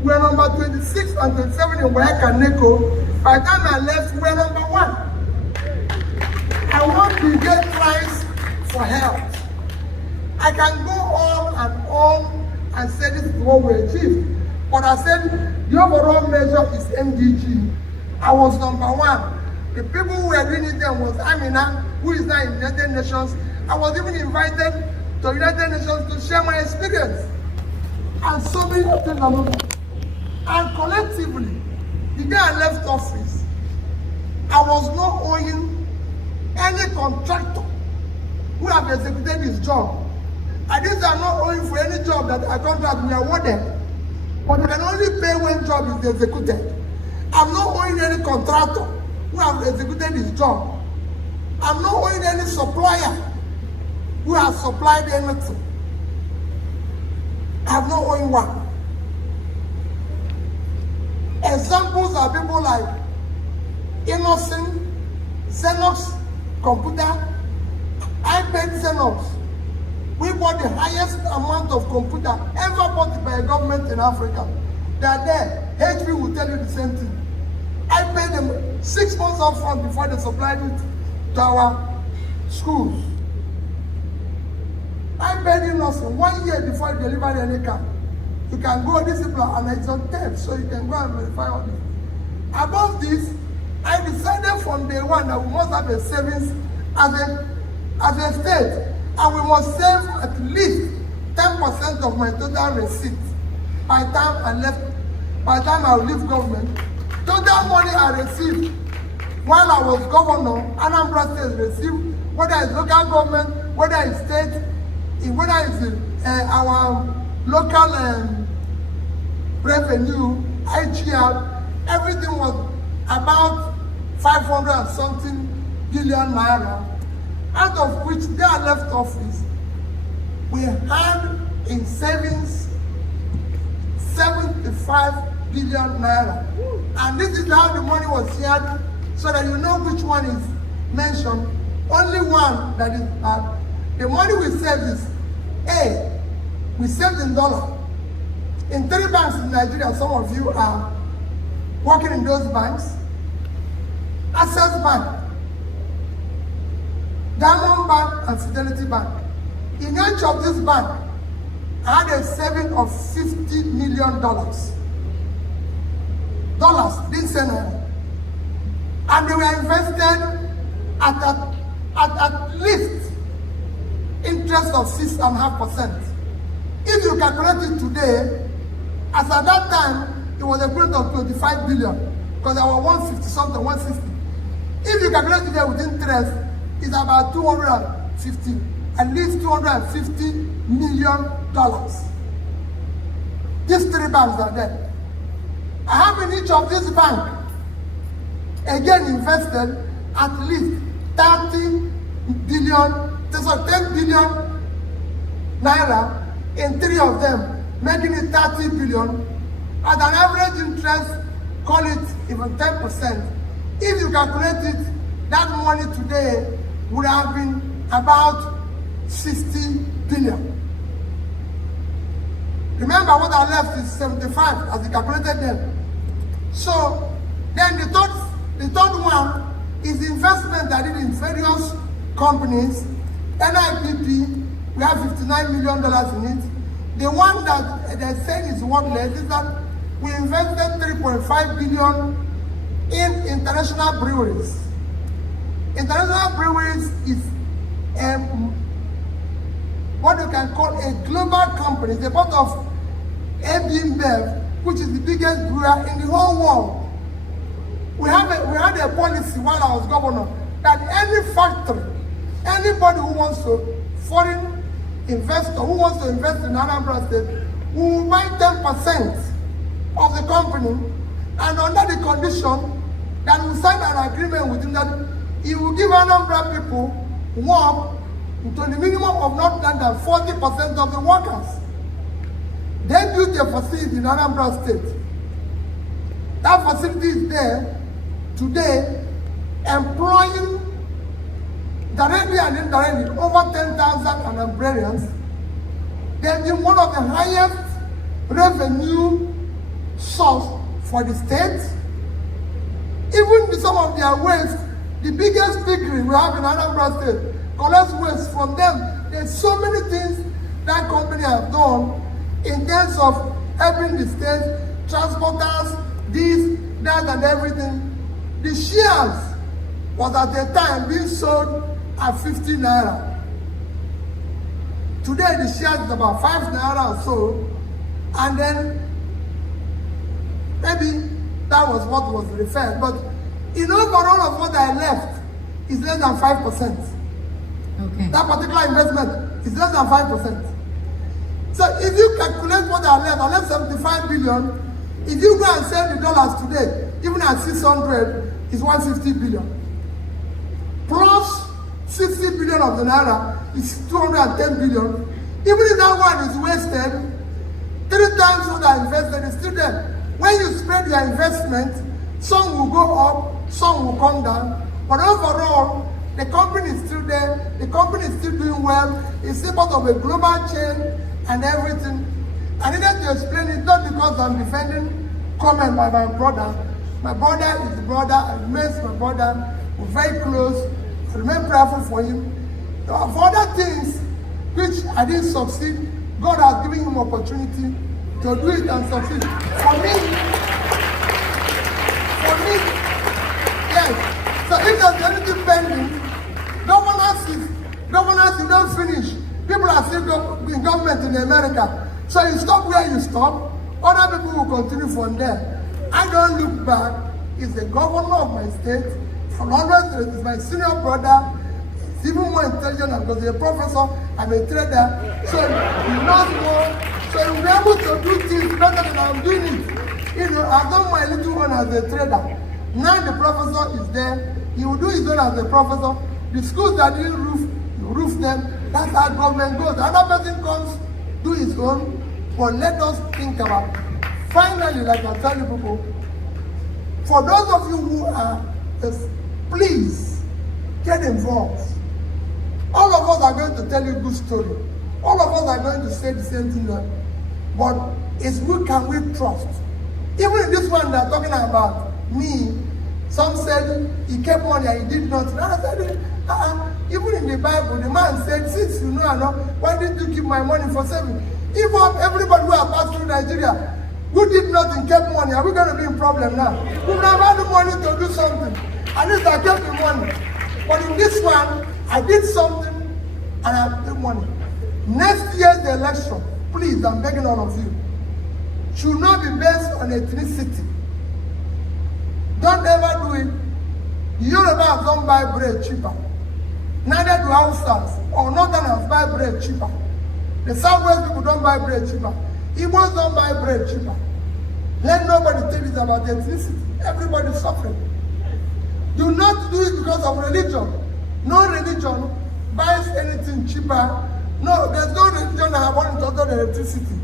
we were number 26 and 27 in Wayaka Neko. By the time I left, we were number 1. I want to get prize for health. I can go on and say this is what we achieved. But I said the overall measure is MDG. I was number 1. The people who were doing it then was Amina, who is now in United Nations. I was even invited to United Nations to share my experience. And so many things. And collectively, the day I left office, I was not owing any contractor who have executed his job. I didn't say I'm not owing for any job that I contract we are awarded. But I can only pay when job is executed. I'm not owing any contractor who have executed his job. I'm not owing any supplier who has supplied anything. I have not owing one. Examples are people like Innocent, Xerox Computer. I paid Xerox. We bought the highest amount of computer ever bought by a government in Africa. They are there. HP will tell you the same thing. I paid them 6 months up front before they supplied it to our schools. I paid Innocent 1 year before I delivered any car. You can go discipline and it's on tape, so you can go and verify all this. Above this, I decided from day one that we must have a savings as a state, and we must save at least 10% of my total receipt by the time I leave government. Total money I received while I was governor, Anambra State received, whether it's local government, whether it's state, whether it's our local revenue, IGR, everything was about 500 and something billion naira, out of which they are left office. We had in savings 75 billion naira. And this is how the money was shared, so that you know which one is mentioned. Only one that is bad. The money we saved is A, we saved in dollar. In 3 banks in Nigeria, some of you are working in those banks. Access Bank, Diamond Bank, and Fidelity Bank. In each of these banks, I had a saving of $50 million. Didn't say no. And they were invested at least interest of 6.5%. If you calculate it today, as at that time, it was a growth of 25 billion, because there were 150 something, 160. If you calculate it today with interest, it's about 250, at least $250 million. These 3 banks are there. I have in each of these banks, again invested at least 10 billion naira in 3 of them, making it 30 billion at an average interest, call it even 10%. If you calculate it, that money today would have been about 60 billion. Remember, what I left is 75 as I calculated them. So then the third one is the investment I did in various companies. NIPP, we have $59 million in it. The one that they're saying is worthless is that we invested 3.5 billion in international breweries. International breweries is what you can call a global company. It's a part of AB InBev, which is the biggest brewer in the whole world. We had a policy while I was governor that any factory, anybody who wants to, foreign investor who wants to invest in Anambra State, we will buy 10% of the company, and under the condition that we sign an agreement with him that he will give Anambra people work to the minimum of not less than 40% of the workers. They built a facility in Anambra State. That facility is there today, employing directly and indirectly over 10,000 Anambrarians. They've been one of the highest revenue source for the state. Even some of their waste, the biggest piggery we have in Anambra State, collects waste from them. There's so many things that company have done in terms of helping the state, transporters, this, that, and everything. The shares was at the time being sold at 50 naira. Today the shares is about 5 naira or so, and then maybe that was what was referred. But in overall of what I left is less than 5%. Okay. That particular investment is less than 5%. So if you calculate what I left 75 billion. If you go and sell the dollars today, even at 600, is 150 billion. Plus 60 billion of the naira is 210 billion. Even if that one is wasted, 3 times what I invested is still there. When you spread your investment, some will go up, some will come down. But overall, the company is still there, the company is still doing well, it's still part of a global chain and everything. I needed to explain it not because I'm defending comment by my brother. My brother is the brother, I remain my brother, we're very close, I remain prayerful for him. For other things which I didn't succeed, God has given him opportunity to do it and succeed. For me, yes. So if there's anything pending, governance you don't finish. People are still in government in America. So you stop where you stop, other people will continue from there. I don't look back. He's the governor of my state. From always, he's my senior brother. He's even more intelligent because he's a professor. I'm a trader. So he knows more. So he'll be able to do things better than I'm doing it. You know, I've done my little one as a trader. Now the professor is there. He will do his own as a professor. The schools that didn't roof, you roof them. That's how government goes. Another person comes, do his own. But let us think about it. Finally, like I tell you people, for those of you who are, please get involved. All of us are going to tell you a good story. All of us are going to say the same thing. But it's who can we trust? Even in this one they're talking about me, some said he kept money and he did not. And I said, even in the Bible, the man said, since you know I know, why didn't you keep my money for saving? Even everybody who has passed through Nigeria, who did nothing, kept money, are we going to be in problem now? We would have had the money to do something. At least I kept the money. But in this one, I did something and I took money. Next year's election, please, I'm begging all of you, should not be based on ethnicity. Don't ever do it. The Yorubas don't buy bread cheaper. Neither do Hausas or Northerners buy bread cheaper. The Southwest people don't buy bread cheaper. Igbos don't buy bread cheaper. Let nobody tell you about ethnicity. Everybody's suffering. Do not do it because of religion. No religion buys anything cheaper. No, there's no religion that has wanted to do the electricity.